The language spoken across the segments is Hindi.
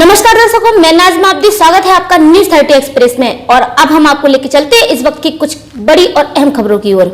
नमस्कार दर्शकों, मैं नाज़मा अब्दी, स्वागत है आपका न्यूज 30 एक्सप्रेस में। और अब हम आपको लेके चलते हैं इस वक्त की कुछ बड़ी और अहम खबरों की ओर।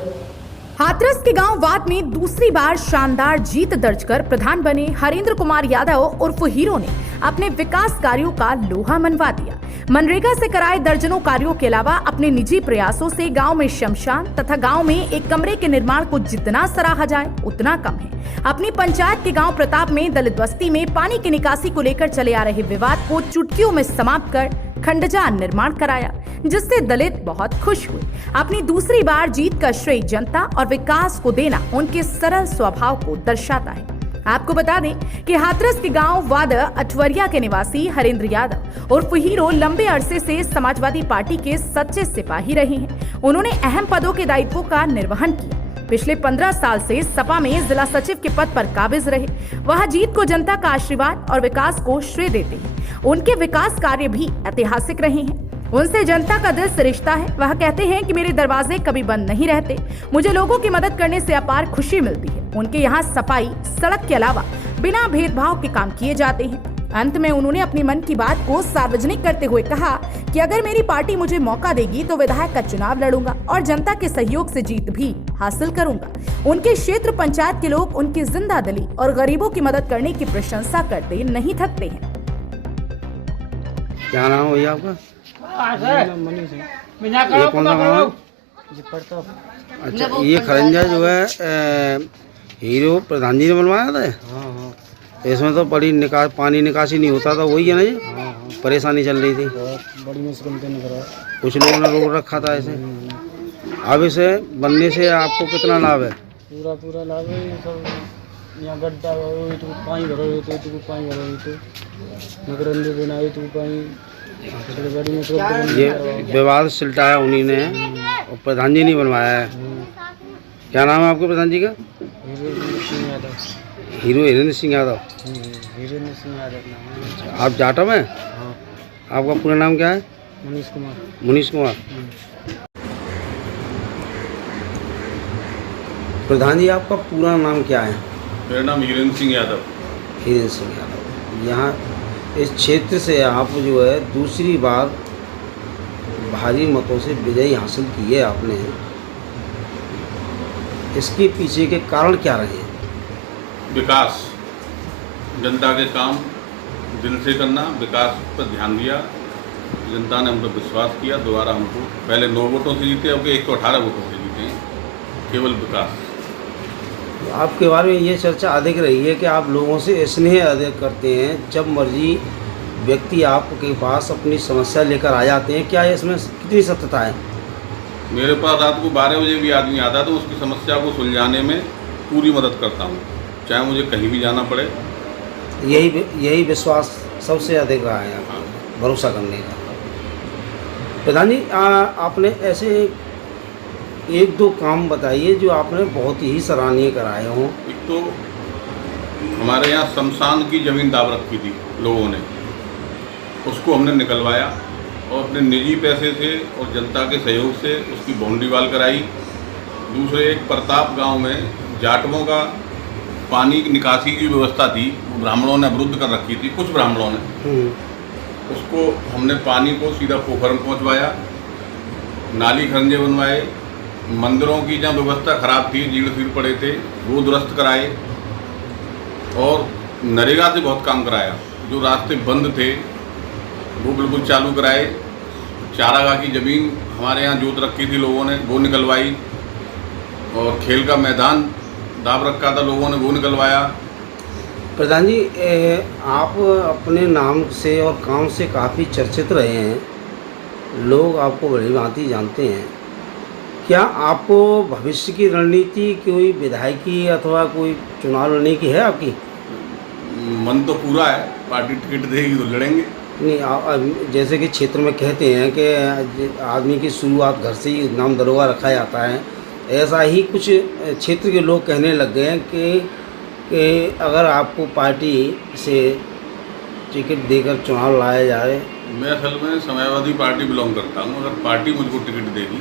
हाथरस के गांव वाद में दूसरी बार शानदार जीत दर्ज कर प्रधान बने हरेंद्र कुमार यादव उर्फ हीरो ने अपने विकास कार्यों का लोहा मनवा दिया। मनरेगा से कराए दर्जनों कार्यों के अलावा अपने निजी प्रयासों से गांव में शमशान तथा गांव में एक कमरे के निर्माण को जितना सराहा जाए उतना कम है। अपनी पंचायत के गांव प्रताप में दलित बस्ती में पानी की निकासी को लेकर चले आ रहे विवाद को चुटकियों में समाप्त कर खंडजान निर्माण कराया, जिससे दलित बहुत खुश हुए। अपनी दूसरी बार जीत का श्रेय जनता और विकास को देना उनके सरल स्वभाव को दर्शाता है। आपको बता दें कि हाथरस के गांव वाद अठवरिया के निवासी हरेंद्र यादव उर्फ हीरो लंबे अरसे से समाजवादी पार्टी के सच्चे सिपाही रहे हैं। उन्होंने अहम पदों के दायित्वों का निर्वहन किया। पिछले 15 साल से सपा में जिला सचिव के पद पर काबिज रहे। वह जीत को जनता का आशीर्वाद और विकास को श्रेय देते हैं। उनके विकास कार्य भी ऐतिहासिक रहे हैं। उनसे जनता का दिल से रिश्ता है। वह कहते हैं कि मेरे दरवाजे कभी बंद नहीं रहते। मुझे लोगों की मदद करने से अपार खुशी मिलती है। उनके यहाँ सफाई, सड़क के अलावा बिना भेदभाव के काम किए जाते हैं। अंत में उन्होंने अपने मन की बात को सार्वजनिक करते हुए कहा कि अगर मेरी पार्टी मुझे मौका देगी तो विधायक का चुनाव लड़ूंगा और जनता के सहयोग से जीत भी हासिल करूंगा। उनके क्षेत्र पंचायत के लोग उनकी जिंदा दिली और गरीबों की मदद करने की प्रशंसा करते नहीं थकते हैं। क्या नाम है आपका? ये कौन सा गाँव है? अच्छा, ये खरंजा जो है हीरो प्रधान जी ने बनवाया था। इसमें तो बड़ी पानी निकासी नहीं होता था, वही है ना जी? परेशानी चल रही थी, बड़ी मुश्किल से निकला। कुछ लोगों ने रोक रखा था इसे। अब इसे बनने से आपको कितना लाभ है? पूरा लाभ है। ये सब यहाँ गड्ढा हुई तो पानी भरो तो पानी भरो तो मकरंदी बनाई तो पानी बड़ी मुश्किल। ये विवाद सिलटाया उन्हीं ने और प्रधान जी ने बनवाया है। क्या नाम है आपके प्रधान जी का? हीरो हिरेंद्र सिंह यादव। हीरेंद्र सिंह यादव नाम है। आप जाटा में? हाँ। आपका पूरा नाम क्या है? मनीष कुमार। मनीष कुमार। प्रधान जी, आपका पूरा नाम क्या है? मेरा नाम हिरेंद्र सिंह यादव। हिरेंद्र सिंह यादव। यहाँ इस क्षेत्र से आप जो है दूसरी बार भारी मतों से विजयी हासिल की है आपने। इसके पीछे के कारण क्या रहे हैं? विकास, जनता के काम दिल से करना, विकास पर ध्यान दिया। जनता ने हम पर विश्वास किया। दोबारा हमको पहले 9 वोटों से जीते, अब 118 वोटों से जीते हैं। केवल विकास। आपके बारे में ये चर्चा अधिक रही है कि आप लोगों से स्नेह अधिक करते हैं। जब मर्जी व्यक्ति आपके पास अपनी समस्या लेकर आ जाते हैं, क्या इसमें कितनी सत्यता है? मेरे पास रात को 12 बजे भी आदमी आता तो उसकी समस्या को सुलझाने में पूरी मदद करता हूँ, चाहे मुझे कहीं भी जाना पड़े। यही विश्वास सबसे अधिक रहा है, भरोसा करने का। प्रधान जी, आपने ऐसे 1-2 काम बताइए जो आपने बहुत ही सराहनीय कराए हों। एक तो हमारे यहाँ शमशान की ज़मीन दाब रखी थी लोगों ने, उसको हमने निकलवाया और अपने निजी पैसे से और जनता के सहयोग से उसकी बाउंड्री वाल कराई। दूसरे, एक प्रताप गांव में जाटवों का पानी की निकासी की व्यवस्था थी, वो ब्राह्मणों ने अवरुद्ध कर रखी थी, कुछ ब्राह्मणों ने। उसको हमने पानी को सीधा पोखर में पहुँचवाया। नाली खरंजे बनवाए। मंदिरों की जहाँ व्यवस्था खराब थी, जीर्ण फिर पड़े थे, वो दुरुस्त कराए। और नरेगा से बहुत काम कराया। जो रास्ते बंद थे वो बिल्कुल चालू कराए। चारागाह की ज़मीन हमारे यहाँ जोत रखी थी लोगों ने, वो निकलवाई। और खेल का मैदान दाब रखा था लोगों ने, वो निकलवाया। प्रधान जी, आप अपने नाम से और काम से काफ़ी चर्चित रहे हैं। लोग आपको बड़ी भांति जानते हैं। क्या आपको भविष्य की रणनीति कोई विधायकी अथवा कोई चुनाव लड़ने की है आपकी? मन तो पूरा है, पार्टी टिकट देगी तो लड़ेंगे। नहीं, जैसे कि क्षेत्र में कहते हैं कि आदमी की शुरुआत घर से ही नाम दरोगा रखा जाता है, ऐसा ही कुछ क्षेत्र के लोग कहने लग गए हैं कि अगर आपको पार्टी से टिकट देकर चुनाव लाया जाए। मैं असल में समाजवादी पार्टी बिलोंग करता हूँ। अगर पार्टी मुझको टिकट देगी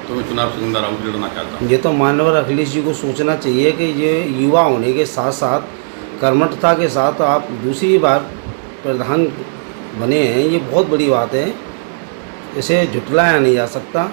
तो मैं चुनाव से अंदर आउट लड़ना चाहता हूँ। ये तो माननीय अखिलेश जी को सोचना चाहिए कि ये युवा होने के साथ साथ कर्मठता के साथ आप दूसरी बार प्रधान बने हैं, ये बहुत बड़ी बात है, इसे झुटलाया नहीं जा सकता।